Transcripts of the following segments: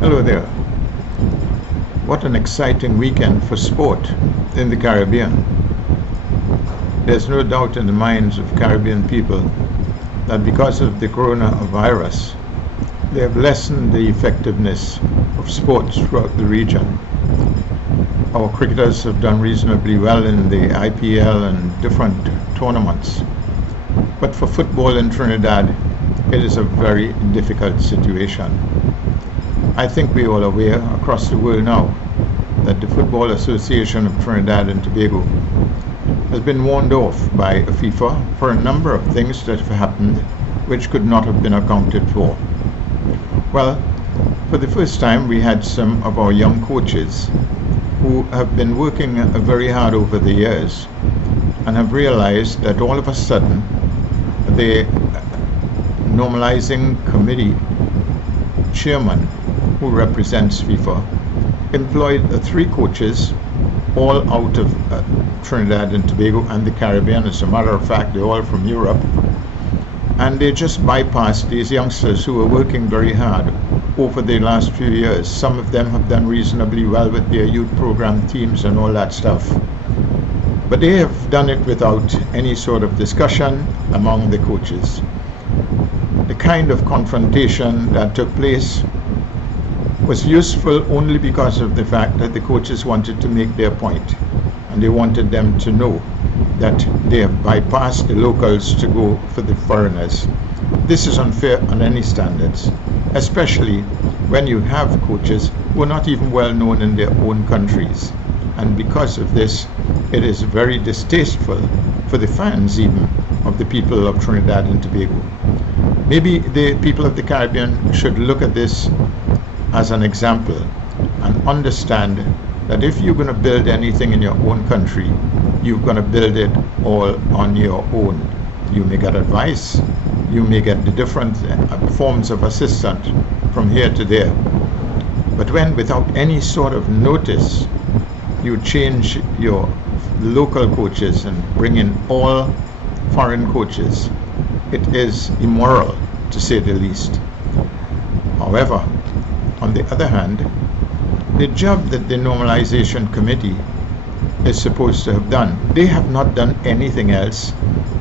Hello there. What an exciting weekend for sport in the Caribbean. There's no doubt in the minds of Caribbean people that because of the coronavirus, they have lessened the effectiveness of sports throughout the region. Our cricketers have done reasonably well in the IPL and different tournaments. But for football in Trinidad, it is a very difficult situation. I think we are all aware across the world now that the Football Association of Trinidad and Tobago has been warned off by FIFA for a number of things that have happened which could not have been accounted for. Well, for the first time we had some of our young coaches who have been working very hard over the years and have realized that all of a sudden the normalizing committee chairman who represents FIFA employed 3 coaches all out of Trinidad and Tobago and the Caribbean. As a matter of fact, they're all from Europe, and they just bypassed these youngsters who were working very hard over the last few years. Some of them have done reasonably well with their youth program teams and all that stuff, but they have done it without any sort of discussion among the coaches. The kind of confrontation that took place was useful only because of the fact that the coaches wanted to make their point, and they wanted them to know that they have bypassed the locals to go for the foreigners. This is unfair on any standards, especially when you have coaches who are not even well known in their own countries. And because of this, it is very distasteful for the fans even of the people of Trinidad and Tobago. Maybe the people of the Caribbean should look at this as an example and understand that if you're going to build anything in your own country, you're going to build it all on your own. You may get advice, you may get the different forms of assistance from here to there, but when without any sort of notice you change your local coaches and bring in all foreign coaches, it is immoral, to say the least. However, on the other hand, the job that the Normalization Committee is supposed to have done, they have not done anything else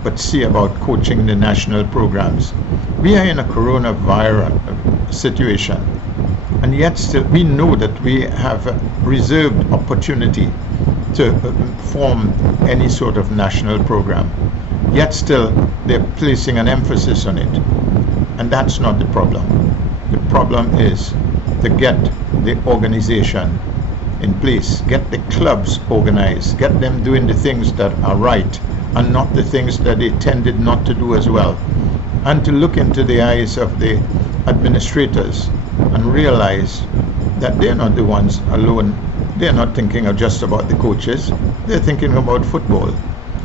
but see about coaching the national programs. We are in a coronavirus situation, and yet still we know that we have reserved opportunity to form any sort of national program. Yet still they're placing an emphasis on it, and that's not the problem. The problem is to get the organization in place, get the clubs organized, get them doing the things that are right and not the things that they tended not to do as well, and to look into the eyes of the administrators and realize that they're not the ones alone. They're not thinking just about the coaches, they're thinking about football.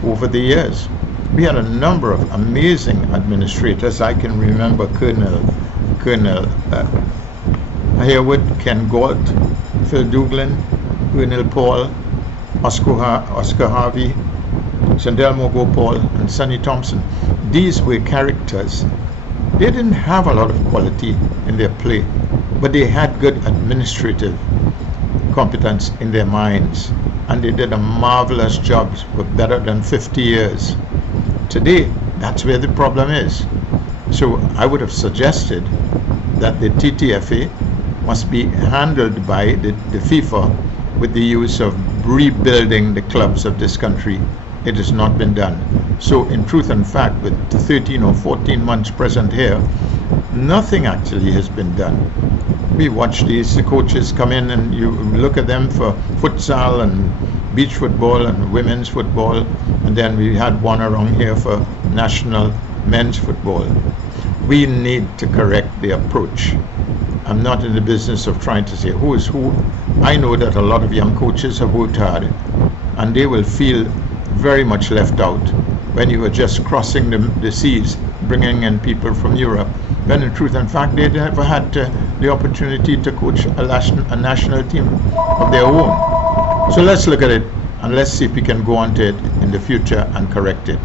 Over the years we had a number of amazing administrators. I can remember Colonel Harewood, Ken Galt, Phil Douglin, Colonel Paul, Oscar Harvey, Sandelmo Gopal, and Sonny Thompson. These were characters. They didn't have a lot of quality in their play, but they had good administrative competence in their minds, and they did a marvelous job for better than 50 years. Today, that's where the problem is. So I would have suggested that the TTFA must be handled by the FIFA with the use of rebuilding the clubs of this country. It has not been done. So in truth and fact, with the 13 or 14 months present here, nothing actually has been done. We watch these coaches come in and you look at them for futsal and beach football and women's football, and then we had one around here for national men's football. We need to correct the approach. I'm not in the business of trying to say who is who. I know that a lot of young coaches have worked hard, and they will feel very much left out when you are just crossing the seas, bringing in people from Europe, when in truth and fact they never had the opportunity to coach a national team of their own. So let's look at it and let's see if we can go on to it in the future and correct it.